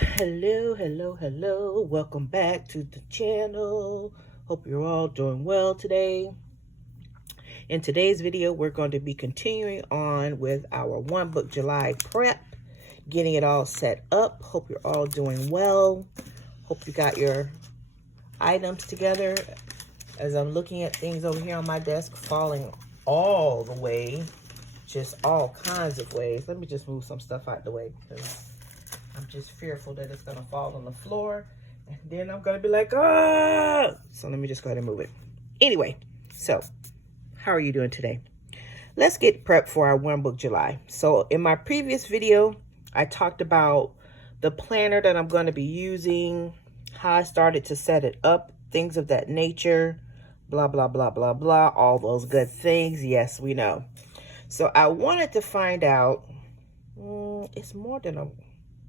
Hello. Welcome back to the channel. Hope you're all doing well today. In today's video, we're going to be continuing on with our One Book July prep, getting it all set up. Hope you're all doing well. Hope you got your items together. As I'm looking at things over here on my desk, falling all the way, just all kinds of ways. Let me just move some stuff out the way because I'm just fearful that it's gonna fall on the floor and then I'm gonna be like, ah! So let me just go ahead and move it. Anyway, so how are you doing today? Let's get prepped for our One Book July. So in my previous video, I talked about the planner that I'm gonna be using, how I started to set it up, things of that nature, blah, blah, blah, blah, blah, all those good things. Yes, we know. So I wanted to find out, it's more than a,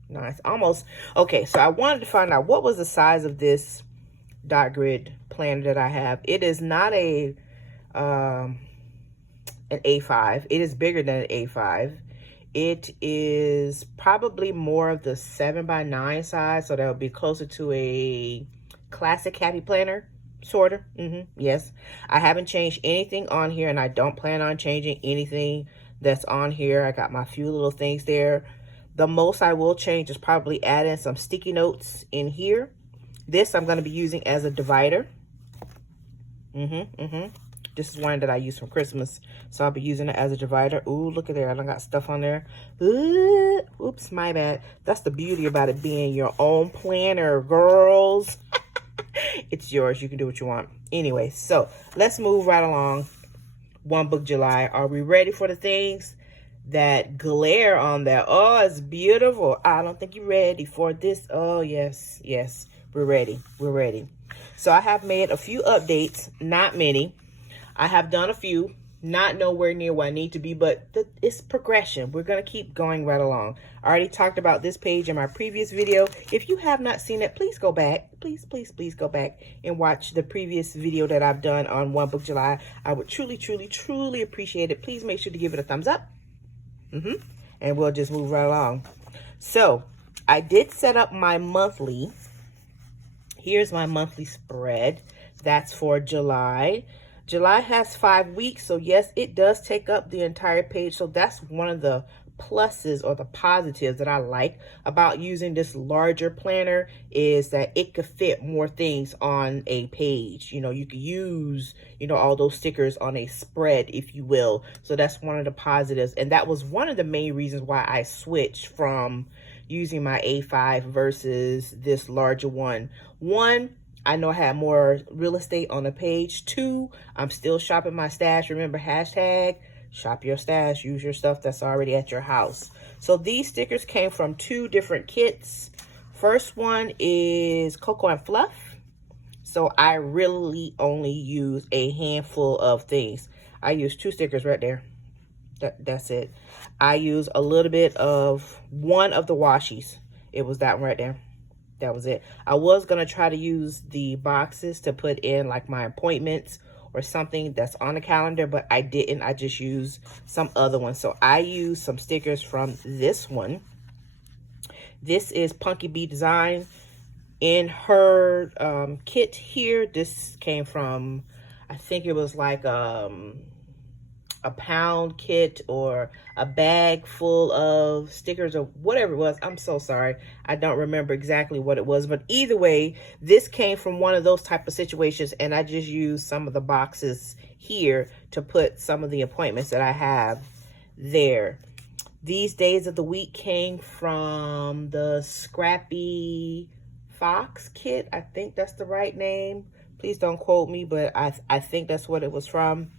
nice, almost. Okay, so I wanted to find out what was the size of this dot grid planner that I have. It is not a an A5. It is bigger than an A5. It is probably more of the 7x9 size, so that would be closer to a classic happy planner, sort of. Yes, I haven't changed anything on here, and I don't plan on changing anything that's on here. I got my few little things there. The most I will change is probably adding some sticky notes in here. This I'm going to be using as a divider. This is one that I use from Christmas, so I'll be using it as a divider. Ooh, look at there. I done got stuff on there. Oops, my bad. That's the beauty about it being your own planner, girls. It's yours. You can do what you want. Anyway, so let's move right along. One Book July. Are we ready for the things that glare on there? Oh, it's beautiful. I don't think you're ready for this. Oh, yes. We're ready. So I have made a few updates, not many. I have done a few, not nowhere near where I need to be, but it's progression. We're going to keep going right along. I already talked about this page in my previous video. If you have not seen it, please go back. Please go back and watch the previous video that I've done on One Book July. I would truly appreciate it. Please make sure to give it a thumbs up. And we'll just move right along. So I did set up my monthly. Here's my monthly spread. That's for July. July has 5 weeks, so yes, it does take up the entire page. So that's one of the pluses or the positives that I like about using this larger planner, is that it could fit more things on a page. You could use, all those stickers on a spread, if you will. So that's one of the positives. And that was one of the main reasons why I switched from using my A5 versus this larger one. One, I know I had more real estate on the page. Two, I'm still shopping my stash. Remember, hashtag shop your stash. Use your stuff that's already at your house. So these stickers came from 2 different kits. First one is Cocoa and Fluff. So I really only use a handful of things. I use 2 stickers right there. That's it. I use a little bit of one of the washies. It was that one right there. That was it. I was going to try to use the boxes to put in like my appointments or something that's on the calendar, but I didn't. I just used some other ones. So I used some stickers from this one. This is Punky Bee Design. In her kit here, this came from, I think it was like a pound kit or a bag full of stickers or whatever it was. I'm so sorry. I don't remember exactly what it was, but either way, this came from one of those type of situations, and I just used some of the boxes here to put some of the appointments that I have there. These days of the week came from the Scrappy Fox kit. I think that's the right name. Please don't quote me, but I think that's what it was from.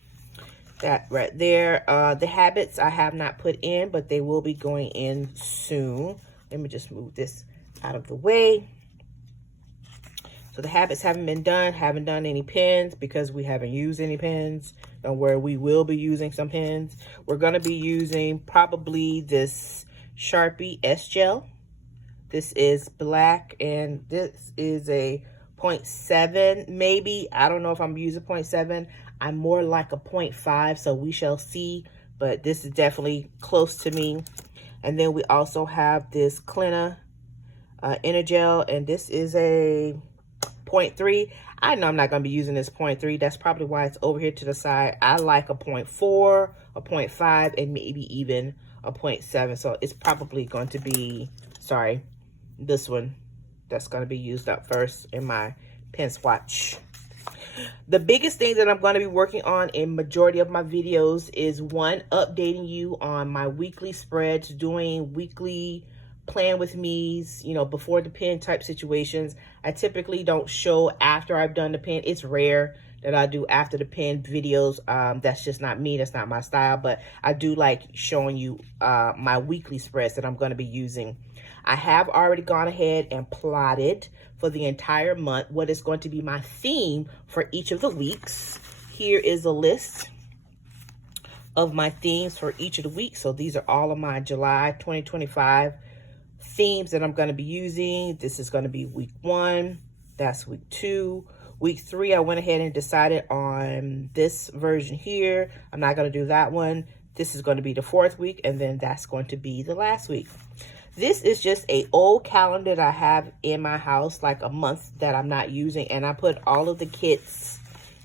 That right there. The habits I have not put in, but they will be going in soon. Let me just move this out of the way. So the habits haven't been done. Haven't done any pens because we haven't used any pens. Don't worry, we will be using some pens. We're going to be using probably this Sharpie S Gel. This is black, and this is a 0.7 maybe. I don't know if I'm using 0.7. I'm more like a 0.5, so we shall see. But this is definitely close to me. And then we also have this Clina Energel, and this is a 0.3. I know I'm not going to be using this 0.3. That's probably why it's over here to the side. I like a 0.4, a 0.5, and maybe even a 0.7. So it's probably going to be, sorry, this one that's going to be used up first in my pen swatch. The biggest thing that I'm going to be working on in majority of my videos is, one, updating you on my weekly spreads, doing weekly plan with me's, you know, before the pen type situations. I typically don't show after I've done the pen. It's rare that I do after the pen videos. That's just not me. That's not my style. But I do like showing you my weekly spreads that I'm going to be using. I have already gone ahead and plotted for the entire month what is going to be my theme for each of the weeks. Here is a list of my themes for each of the weeks. So these are all of my July 2025 themes that I'm going to be using. This is going to be week 1. That's week 2. Week 3, I went ahead and decided on this version here. I'm not going to do that one. This is going to be the 4th week, and then that's going to be the last week. This is just a old calendar that I have in my house, like a month that I'm not using, and I put all of the kits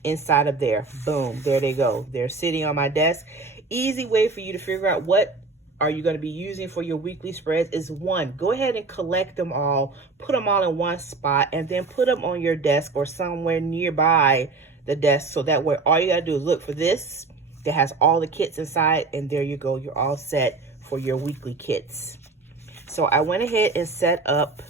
inside of there. Boom, there they go. They're sitting on my desk. Easy way for you to figure out what are you going to be using for your weekly spreads is, 1, go ahead and collect them all, put them all in one spot, and then put them on your desk or somewhere nearby the desk, so that way all you got to do is look for this that has all the kits inside, and there you go. You're all set for your weekly kits. So I went ahead and set up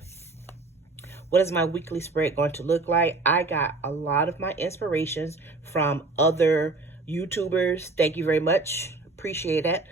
what is my weekly spread going to look like. I got a lot of my inspirations from other YouTubers. Thank you very much. Appreciate it.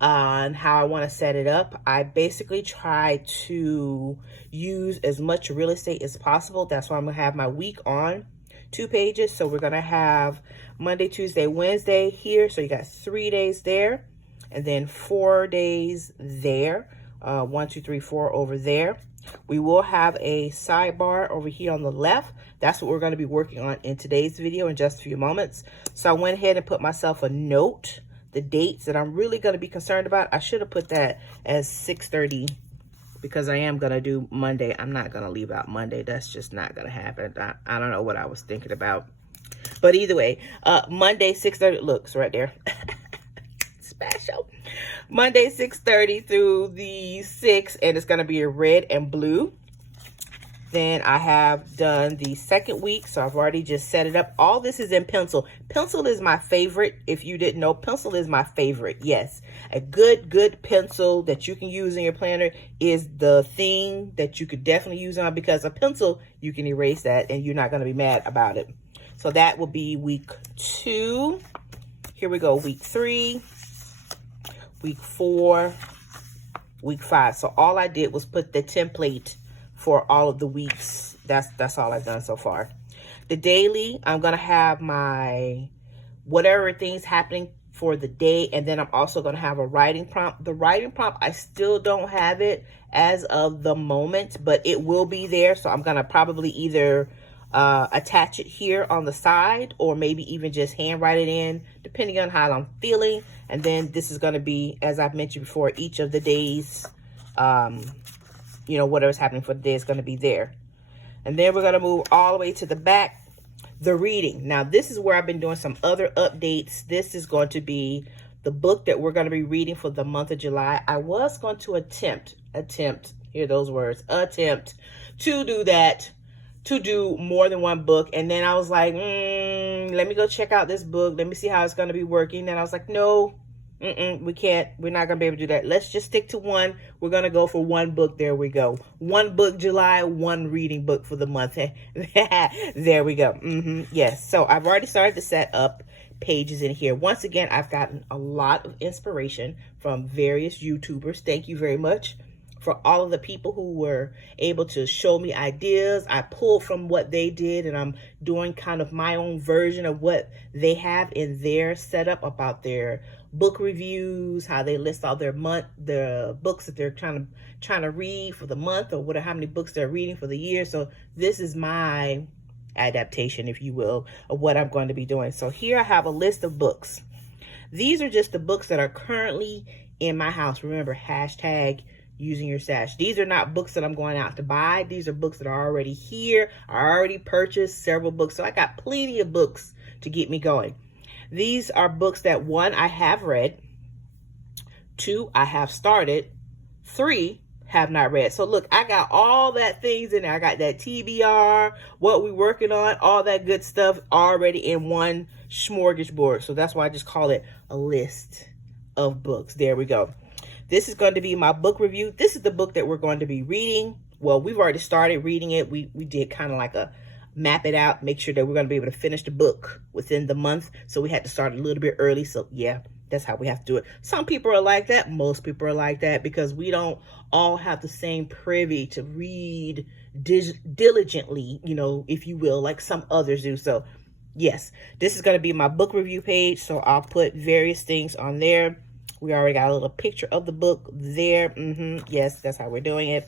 On how I want to set it up. I basically try to use as much real estate as possible. That's why I'm going to have my week on 2 pages. So we're going to have Monday, Tuesday, Wednesday here. So you got 3 days there, and then 4 days there. 1, 2, 3, 4 over there. We will have a sidebar over here on the left. That's what we're going to be working on in today's video in just a few moments. So I went ahead and put myself a note, the dates that I'm really going to be concerned about. I should have put that as 6:30 because I am going to do Monday. I'm not going to leave out Monday. That's just not going to happen. I don't know what I was thinking about. But either way, Monday, 6:30. Looks right there. Special. Monday, 6:30 through the 6th, and it's going to be a red and blue. Then I have done the 2nd week, so I've already just set it up. All this is in pencil. Pencil is my favorite. If you didn't know, pencil is my favorite. Yes, a good pencil that you can use in your planner is the thing that you could definitely use on, because a pencil, you can erase that and you're not going to be mad about it. So that will be week 2. Here we go, week 3. Week 4, week 5. So all I did was put the template for all of the weeks. That's all I've done so far. The daily, I'm going to have my whatever things happening for the day, and then I'm also going to have a writing prompt. The writing prompt, I still don't have it as of the moment, but it will be there. So I'm going to probably either attach it here on the side, or maybe even just handwrite it in, depending on how I'm feeling. And then this is going to be, as I've mentioned before, each of the days, you know, whatever's happening for the day is going to be there. And then we're going to move all the way to the back, the reading. Now, this is where I've been doing some other updates. This is going to be the book that we're going to be reading for the month of July. I was going to attempt, hear those words, attempt to do that, to do more than one book. And then I was like, let me go check out this book. Let me see how it's going to be working. And I was like, no, we can't. We're not going to be able to do that. Let's just stick to one. We're going to go for one book. There we go. One book July, one reading book for the month. There we go. Yes. So I've already started to set up pages in here. Once again, I've gotten a lot of inspiration from various YouTubers. Thank you very much for all of the people who were able to show me ideas. I pulled from what they did, and I'm doing kind of my own version of what they have in their setup about their book reviews, how they list all their the books that they're trying to read for the month, or how many books they're reading for the year. So this is my adaptation, if you will, of what I'm going to be doing. So here I have a list of books. These are just the books that are currently in my house. Remember, hashtag using your stash. These are not books that I'm going out to buy. These are books that are already here. I already purchased several books, so I got plenty of books to get me going. These are books that, 1, I have read, 2, I have started, 3, have not read. So look, I got all that things in there. I got that TBR, what we working on, all that good stuff already in one smorgasbord. So that's why I just call it a list of books. There we go. This is going to be my book review. This is the book that we're going to be reading. Well, we've already started reading it. We did kind of like a map it out, make sure that we're going to be able to finish the book within the month. So we had to start a little bit early. So yeah, that's how we have to do it. Some people are like that. Most people are like that because we don't all have the same privy to read diligently, you know, if you will, like some others do. So yes, this is going to be my book review page. So I'll put various things on there. We already got a little picture of the book there. Yes, that's how we're doing it.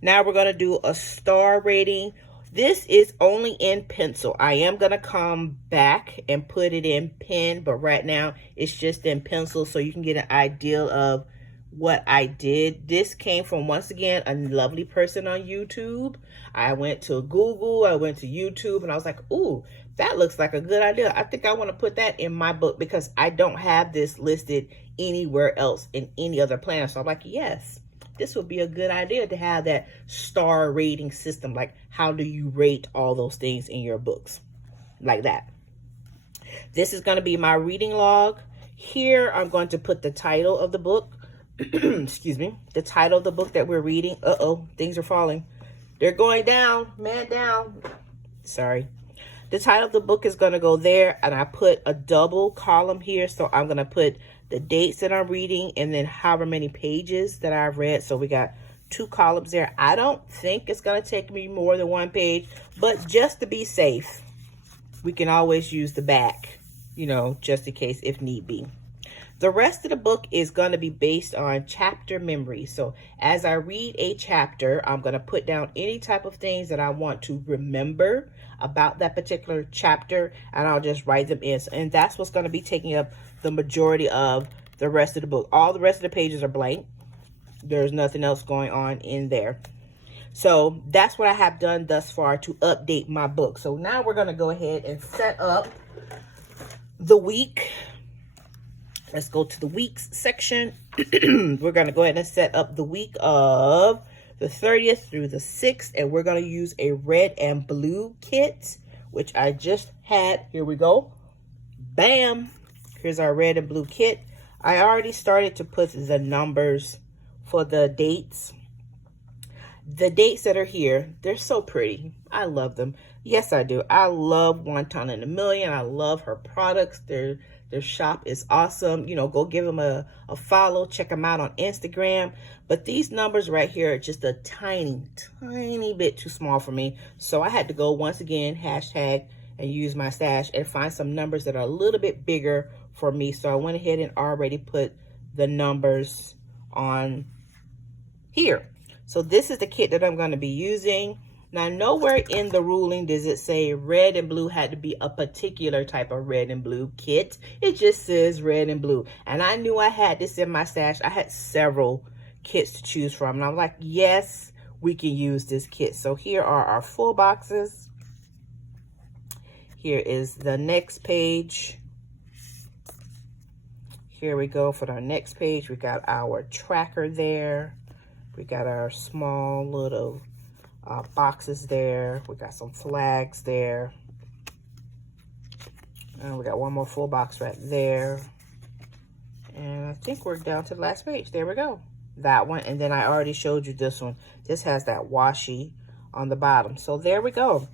Now we're going to do a star rating. This is only in pencil. I am going to come back and put it in pen, but right now it's just in pencil so you can get an idea of what I did. This came from, once again, a lovely person on YouTube. I went to Google, I went to YouTube, and I was like, ooh, that looks like a good idea. I think I want to put that in my book because I don't have this listed anywhere else in any other planner. So I'm like, yes, this would be a good idea to have that star rating system. Like, how do you rate all those things in your books? Like that. This is going to be my reading log. Here, I'm going to put the title of the book. Excuse me. The title of the book that we're reading. Uh-oh, things are falling. They're going down. Man down. Sorry. The title of the book is going to go there. And I put a double column here. So I'm going to put the dates that I'm reading and then however many pages that I've read. So we got 2 columns there. I don't think it's going to take me more than 1 page, but just to be safe, we can always use the back, you know, just in case if need be. The rest of the book is going to be based on chapter memory. So as I read a chapter, I'm going to put down any type of things that I want to remember about that particular chapter, and I'll just write them in. And that's what's going to be taking up the majority of the rest of the book. All the rest of the pages are blank. There's nothing else going on in there. So that's what I have done thus far to update my book. So now we're going to go ahead and set up the week. Let's go to the weeks section. We're going to go ahead and set up the week of the 30th through the 6th. And we're going to use a red and blue kit, which I just had. Here we go. Bam. Here's our red and blue kit. I already started to put the numbers for the dates. The dates that are here, they're so pretty. I love them. Yes, I do. I love One Ton in a Million. I love her products. Their shop is awesome. You know, go give them a follow. Check them out on Instagram. But these numbers right here are just a tiny bit too small for me. So I had to go once again, hashtag, and use my stash and find some numbers that are a little bit bigger for me. So I went ahead and already put the numbers on here. So this is the kit that I'm going to be using. Now, nowhere in the ruling does it say red and blue had to be a particular type of red and blue kit. It just says red and blue. And I knew I had this in my stash. I had several kits to choose from. And I'm like, yes, we can use this kit. So here are our full boxes. Here is the next page. Here we go for our next page. We got our tracker there. We got our small little boxes there. We got some flags there. And we got one more full box right there. And I think we're down to the last page. There we go. That one. And then I already showed you this one. This has that washi on the bottom. So there we go.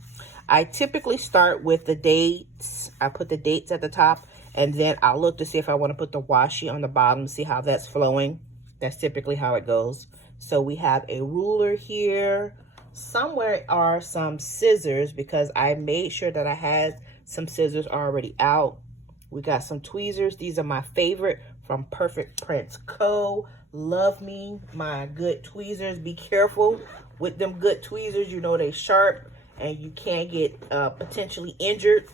I typically start with the dates. I put the dates at the top. And then I'll look to see if I want to put the washi on the bottom. See how that's flowing. That's typically how it goes. So we have a ruler here. Somewhere are some scissors because I made sure that I had some scissors already out. We got some tweezers. These are my favorite from Perfect Prints Co. Love me my good tweezers. Be careful with them good tweezers. You know they sharp and you can get potentially injured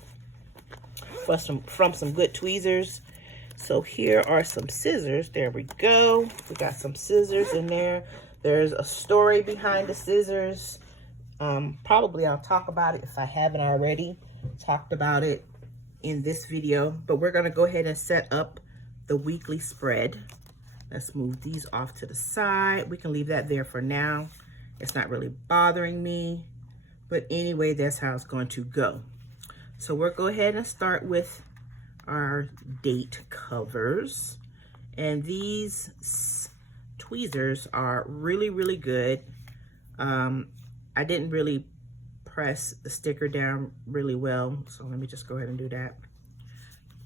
from some good tweezers. So here are some scissors. There we go. We got some scissors in there. There's a story behind the scissors. Probably I'll talk about it if I haven't already talked about it in this video. But we're going to go ahead and set up the weekly spread. Let's move these off to the side. We can leave that there for now. It's not really bothering me. But anyway, that's how it's going to go. So we'll go ahead and start with our date covers. And these tweezers are really, really good. I didn't really press the sticker down really well. So let me just go ahead and do that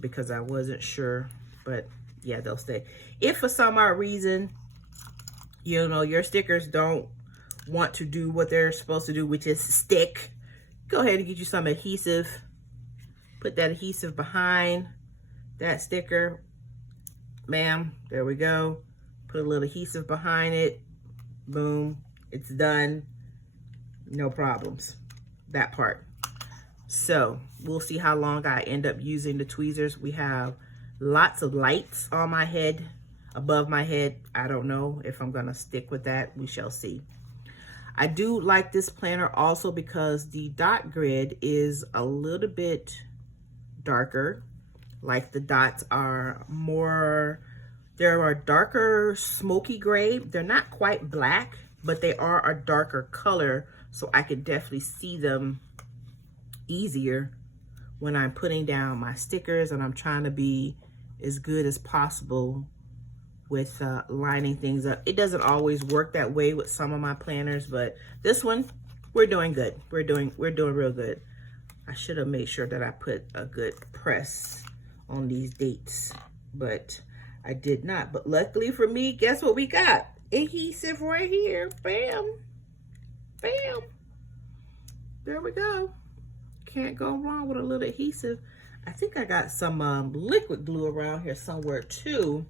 because I wasn't sure. But yeah, they'll stay. If for some odd reason, you know, your stickers don't want to do what they're supposed to do, which is stick, go ahead and get you some adhesive. Put that adhesive behind that sticker. Bam, there we go. Put a little adhesive behind it. Boom, it's done. No problems, that part. So we'll see how long I end up using the tweezers. We have lots of lights on my head, above my head. I don't know if I'm gonna stick with that. We shall see. I do like this planner also because the dot grid is a little bit darker. Like the dots are more, there are darker smoky gray. They're not quite black, but they are a darker color. So I can definitely see them easier when I'm putting down my stickers and I'm trying to be as good as possible with lining things up. It doesn't always work that way with some of my planners, but this one, we're doing good. We're doing real good. I should have made sure that I put a good press on these dates, but I did not. But luckily for me, guess what we got? Adhesive right here. Bam. Bam. There we go. Can't go wrong with a little adhesive. I think I got some liquid glue around here somewhere too.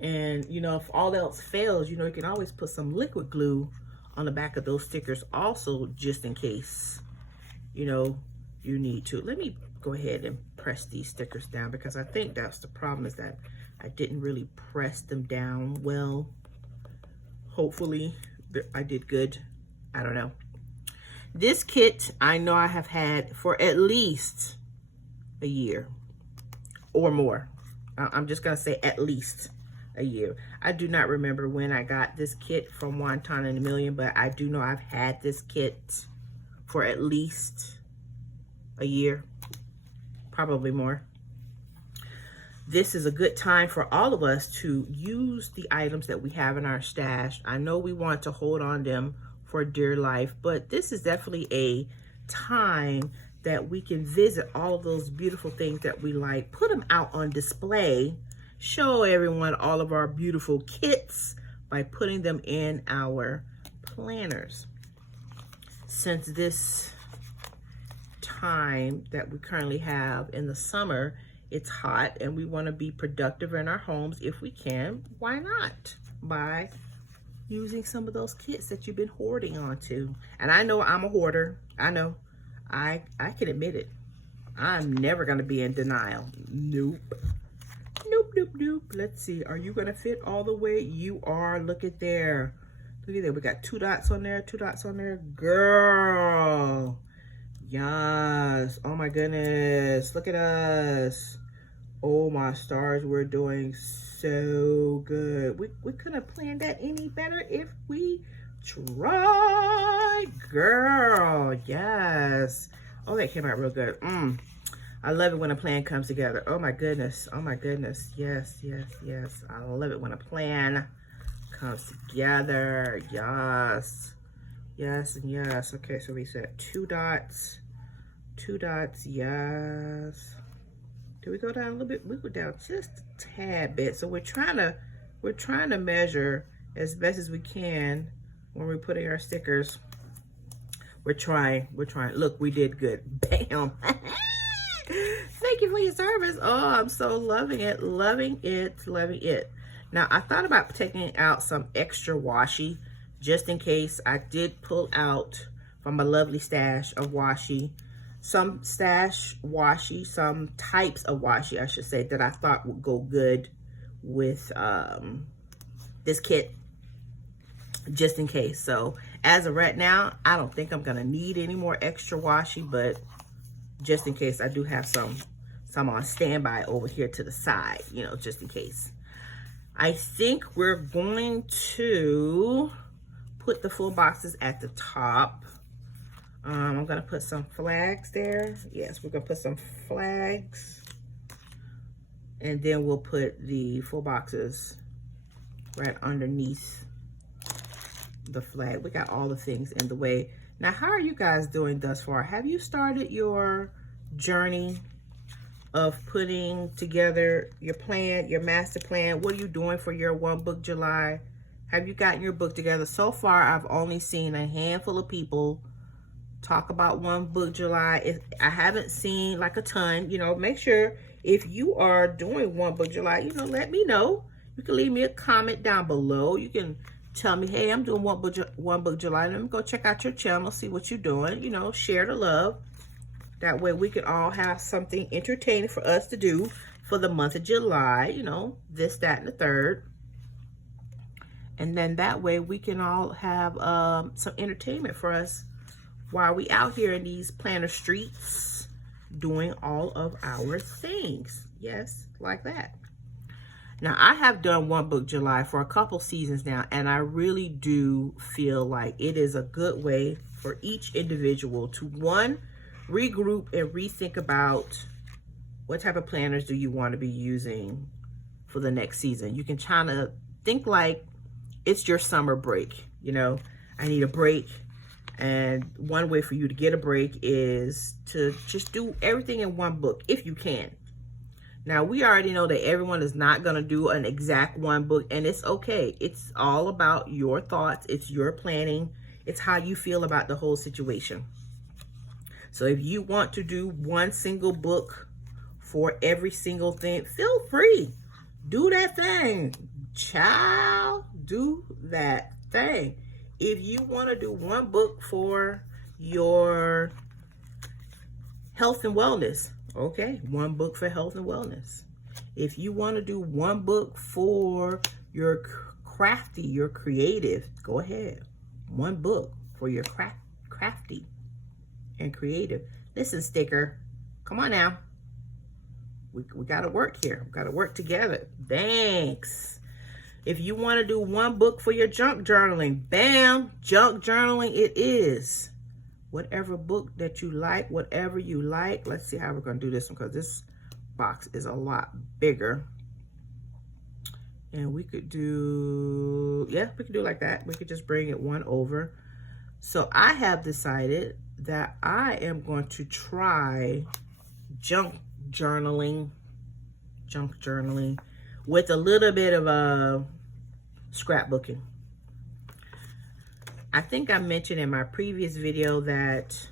And, you know, if all else fails, you know, you can always put some liquid glue on the back of those stickers also, just in case, you know, you need to. Let me go ahead and press these stickers down because I think that's the problem, is that I didn't really press them down well. Hopefully I did good. I don't know. This kit, I know I have had for at least a year or more. I'm just going to say at least a year. I do not remember when I got this kit from Wonton and a Million, but I do know I've had this kit for at least a year, probably more. This is a good time for all of us to use the items that we have in our stash. I know we want to hold on them for dear life, but this is definitely a time that we can visit all of those beautiful things that we like, put them out on display, show everyone all of our beautiful kits by putting them in our planners. Since this time that we currently have in the summer, it's hot and we want to be productive in our homes if we can. Why not? By using some of those kits that you've been hoarding onto. And I know I'm a hoarder. I know. I can admit it. I'm never going to be in denial. Nope. Nope, nope, nope. Let's see. Are you going to fit all the way? You are. Look at there. Look at there. We got 2 dots on there. 2 dots on there. Girl. Yes. Oh my goodness. Look at us. Oh my stars. We're doing so good. We couldn't have planned that any better if we tried. Girl. Yes. Oh, that came out real good. I love it when a plan comes together. Oh my goodness. Oh my goodness. Yes, yes, yes. I love it when a plan comes together. Yes. Yes and yes. Okay, so we said 2 dots. 2 dots. Yes. Did we go down a little bit? We go down just a tad bit. So we're trying to measure as best as we can when we're putting our stickers. We're trying. Look, we did good. Bam. Thank you for your service. Oh, I'm so loving it. Loving it. Loving it. Now, I thought about taking out some extra washi just in case. I did pull out from a lovely stash of washi some stash washi, some types of washi, I should say, that I thought would go good with this kit, just in case. So as of right now, I don't think I'm gonna need any more extra washi, but just in case, I do have some on standby over here to the side, you know, just in case. I think we're going to put the full boxes at the top. I'm gonna put some flags there. Yes, we're gonna put some flags. And then we'll put the full boxes right underneath the flag. We got all the things in the way. Now, how are you guys doing thus far? Have you started your journey of putting together your plan, your master plan? What are you doing for your One Book July? Have you gotten your book together? So far, I've only seen a handful of people talk about One Book July. I haven't seen like a ton. You know, make sure if you are doing One Book July, you know, let me know. You can leave me a comment down below. You can tell me, hey, I'm doing One Book July. Let me go check out your channel, see what you're doing. You know, share the love. That way we can all have something entertaining for us to do for the month of July. You know, this, that, and the third. And then that way we can all have some entertainment for us while we out here in these planner streets doing all of our things. Yes, like that. Now, I have done One Book July for a couple seasons now, and I really do feel like it is a good way for each individual to, one, regroup and rethink about what type of planners do you want to be using for the next season. You can kind of think like it's your summer break. You know, I need a break. And one way for you to get a break is to just do everything in one book, if you can. Now, we already know that everyone is not going to do an exact one book, and it's okay. It's all about your thoughts. It's your planning. It's how you feel about the whole situation. So if you want to do one single book for every single thing, feel free. Do that thing. Child, do that thing. If you want to do one book for your health and wellness, okay, one book for health and wellness. If you want to do one book for your crafty, your creative, go ahead. One book for your crafty and creative. Listen, sticker, come on now. We got to work here. We got to work together. Thanks. If you want to do one book for your junk journaling, bam, junk journaling it is. Whatever book that you like, whatever you like. Let's see how we're going to do this one, because this box is a lot bigger. And we could do, yeah, we could do like that. We could just bring it one over. So I have decided that I am going to try junk journaling with a little bit of scrapbooking. I think I mentioned in my previous video that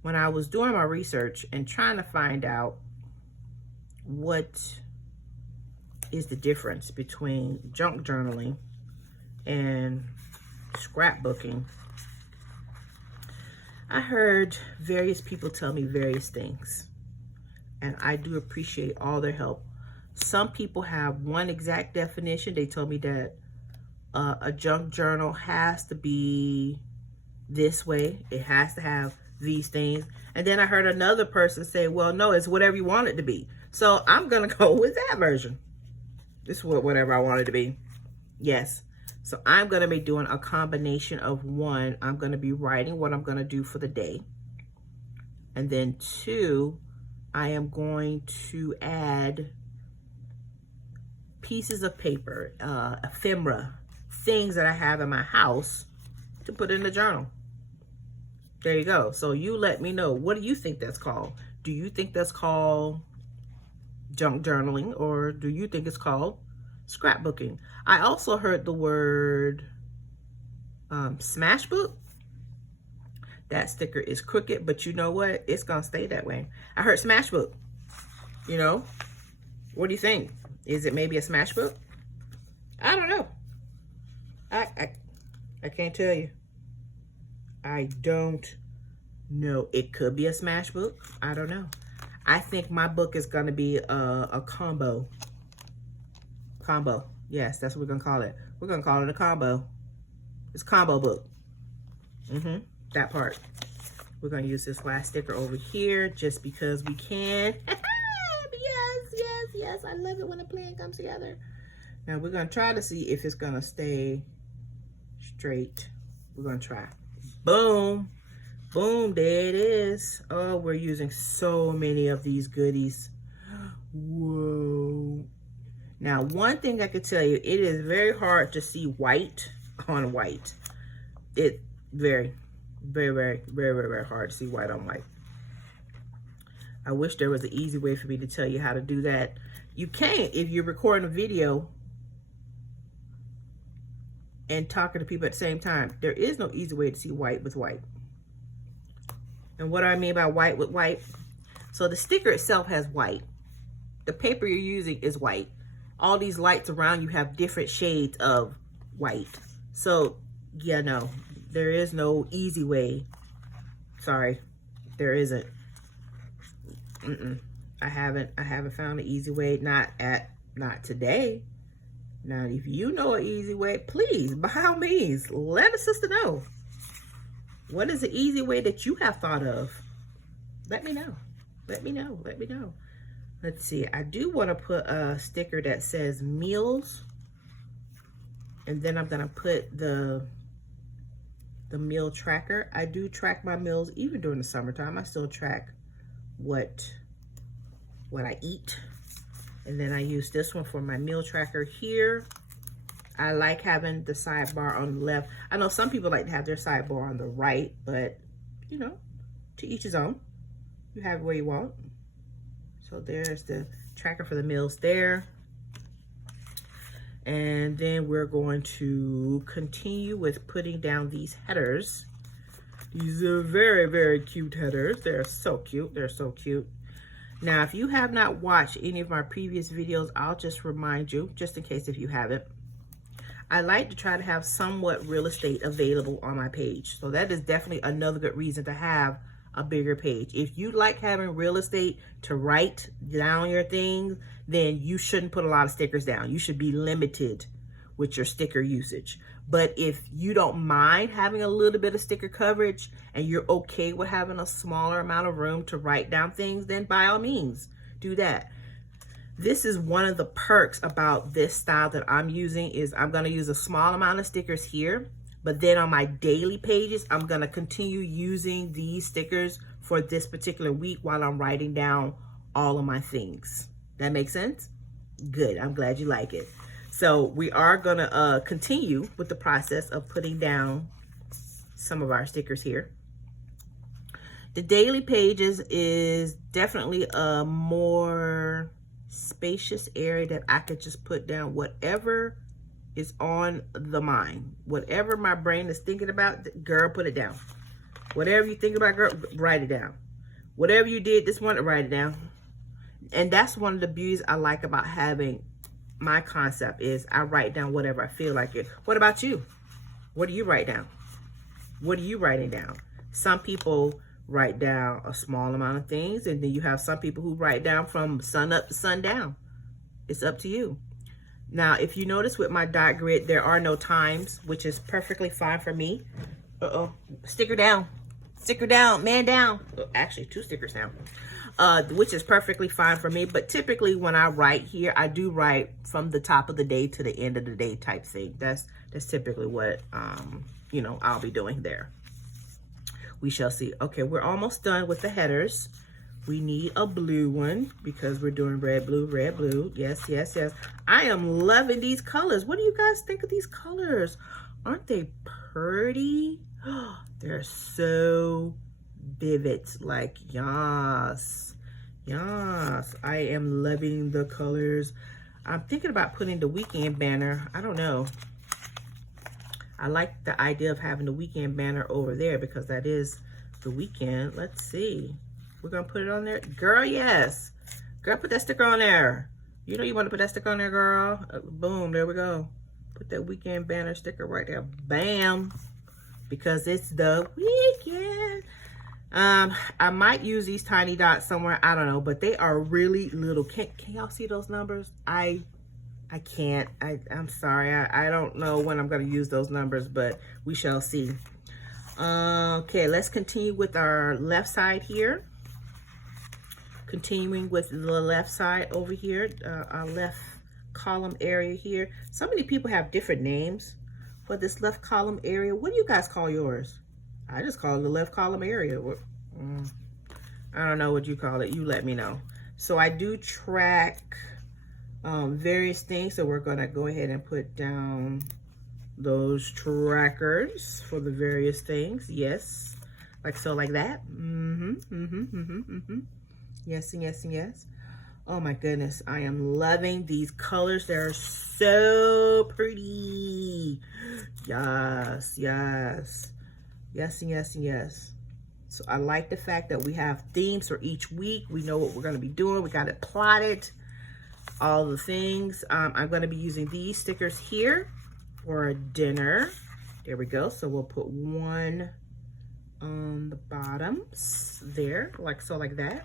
when I was doing my research and trying to find out what is the difference between junk journaling and scrapbooking, I heard various people tell me various things, and I do appreciate all their help. Some people have one exact definition. They told me that a junk journal has to be this way. It has to have these things. And then I heard another person say, well, no, it's whatever you want it to be. So I'm going to go with that version. This is whatever I want it to be. Yes. So I'm going to be doing a combination of one. I'm going to be writing what I'm going to do for the day. And then two, I am going to add pieces of paper, ephemera, things that I have in my house to put in the journal. There you go. So you let me know. What do you think that's called? Do you think that's called junk journaling, or do you think it's called scrapbooking? I also heard the word smash book. That sticker is crooked, but you know what? It's going to stay that way. I heard smash book. You know, what do you think? Is it maybe a smash book? I don't know. I can't tell you. I don't No, it could be a smash book. I don't know. I think my book is going to be a combo. Combo. Yes, that's what we're going to call it. We're going to call it a combo. It's a combo book. That part. We're going to use this last sticker over here just because we can. Yes. I love it when a plan comes together. Now, we're going to try to see if it's going to stay straight. We're going to try. Boom. Boom, there it is. Oh, we're using so many of these goodies. Whoa. Now, one thing I could tell you, it is very hard to see white on white. It very hard to see white on white. I wish there was an easy way for me to tell you how to do that. You can't if you're recording a video and talking to people at the same time. There is no easy way to see white with white. And what do I mean by white with white? So the sticker itself has white. The paper you're using is white. All these lights around you have different shades of white. So, yeah, no. There is no easy way. Sorry. There isn't. I haven't found an easy way. Not today. Now, if you know an easy way, please, by all means, let a sister know. What is the easy way that you have thought of? Let me know. Let me know. Let me know. Let's see. I do want to put a sticker that says meals. And then I'm going to put the meal tracker. I do track my meals even during the summertime. I still track what I eat. And then I use this one for my meal tracker here. I like having the sidebar on the left. I know some people like to have their sidebar on the right, but you know, to each his own. You have it where you want. So there's the tracker for the meals there. And then we're going to continue with putting down these headers. These are very cute headers. They're so cute. They're so cute. Now, if you have not watched any of my previous videos, I'll just remind you, just in case if you haven't, I like to try to have somewhat real estate available on my page. So that is definitely another good reason to have a bigger page. If you like having real estate to write down your things, then you shouldn't put a lot of stickers down. You should be limited with your sticker usage. But if you don't mind having a little bit of sticker coverage and you're okay with having a smaller amount of room to write down things, then by all means, do that. This is one of the perks about this style that I'm using is I'm going to use a small amount of stickers here, but then on my daily pages, I'm going to continue using these stickers for this particular week while I'm writing down all of my things. That makes sense? Good. I'm glad you like it. So we are going to continue with the process of putting down some of our stickers here. The daily pages is definitely a more spacious area that I could just put down whatever is on the mind. Whatever my brain is thinking about, girl, put it down. Whatever you think about, girl, write it down. Whatever you did this morning, write it down. And that's one of the beauties I like about having my concept is I write down whatever I feel like it. What about you? What do you write down? What are you writing down? Some people write down a small amount of things, and then you have some people who write down from sun up to sundown. It's up to you. Now, if you notice with my dot grid, there are no times, which is perfectly fine for me. Sticker down. Sticker down. Man down. Actually, 2 stickers down. Which is perfectly fine for me. But typically when I write here, I do write from the top of the day to the end of the day type thing. That's typically what, you know, I'll be doing there. We shall see. Okay, we're almost done with the headers. We need a blue one because we're doing red, blue, red, blue. Yes, yes, yes. I am loving these colors. What do you guys think of these colors? Aren't they pretty? They're so vivid. Like, yes. Yes. I am loving the colors. I'm thinking about putting the weekend banner. I don't know. I like the idea of having the weekend banner over there because that is the weekend. Let's see. We're going to put it on there. Girl, yes. Girl, put that sticker on there. You know you want to put that sticker on there, girl. Boom, there we go. Put that weekend banner sticker right there. Bam. Because it's the weekend. I might use these tiny dots somewhere. I don't know, but they are really little. Can y'all see those numbers? I can't. I'm sorry. I don't know when I'm going to use those numbers, but we shall see. Okay, let's continue with our left side here. Continuing with the left side over here, our left column area here. So many people have different names for this left column area. What do you guys call yours? I just call it the left column area. I don't know what you call it. You let me know. So I do track various things. So we're going to go ahead and put down those trackers for the various things. Yes. Like so, like that. Yes, and yes, and yes. Oh my goodness. I am loving these colors. They're so pretty. Yes, yes. Yes, and yes, and yes. So I like the fact that we have themes for each week. We know what we're going to be doing. We got it plotted. All the things. I'm going to be using these stickers here for dinner. There we go. So we'll put one on the bottoms there, like so, like that.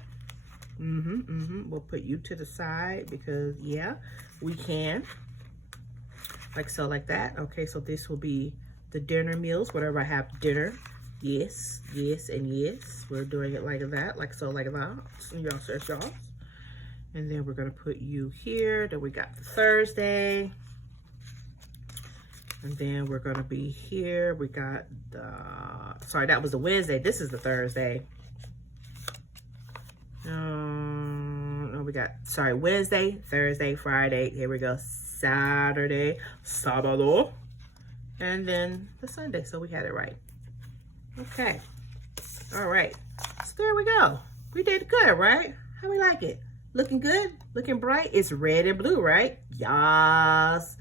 We'll put you to the side because, yeah, we can. Like so, like that. Okay, so this will be the dinner meals, whatever I have dinner. Yes, yes, and yes. We're doing it like that, like so, like that. Y'all. And then we're going to put you here. Then we got the Thursday. And then we're going to be here. We got the, sorry, that was the Wednesday. This is the Thursday. No, we got, sorry, Wednesday, Thursday, Friday. Here we go. Saturday, Sábado. And then the Sunday. So we had it right. Okay. All right. So there we go. We did good, right? How we like it? Looking good? Looking bright? It's red and blue, right? Yes.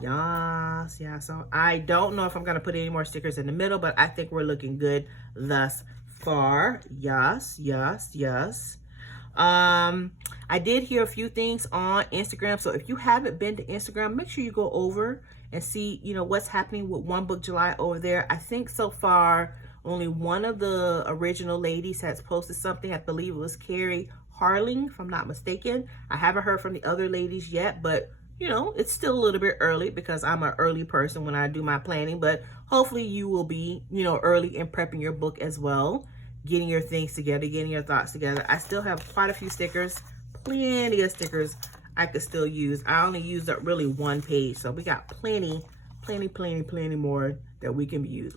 Yes. Yeah. So I don't know if I'm going to put any more stickers in the middle, but I think we're looking good thus far. Yes. Yes. Yes. I did hear a few things on Instagram. So if you haven't been to Instagram, make sure you go over and see, you know, what's happening with One Book July over there. I think so far only one of the original ladies has posted something. I believe it was Carrie Harling, if I'm not mistaken. I haven't heard from the other ladies yet, but you know, it's still a little bit early because I'm an early person when I do my planning, but hopefully you will be, you know, early in prepping your book as well, getting your things together, getting your thoughts together. I still have quite a few stickers, plenty of stickers I could still use. I only used up really one page, so we got plenty more that we can be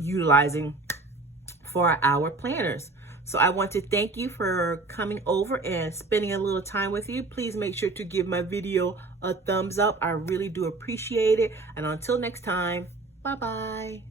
utilizing for our planners. So I want to thank you for coming over and spending a little time with you. Please make sure to give my video a thumbs up. I really do appreciate it. And until next time, bye-bye.